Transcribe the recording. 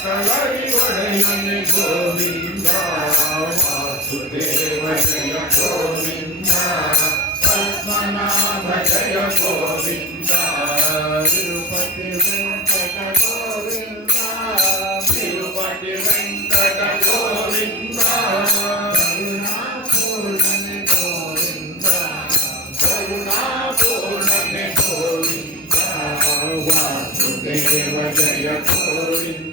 सकलरि वरयन् Govind Vasudev Jai Govind Padmanabha Jai Govind Tirupati Venkat Govind Tirupati Venkat Govind करुणापूर्ण Govind करुणापूर्ण Govind Vasudev Jai Govind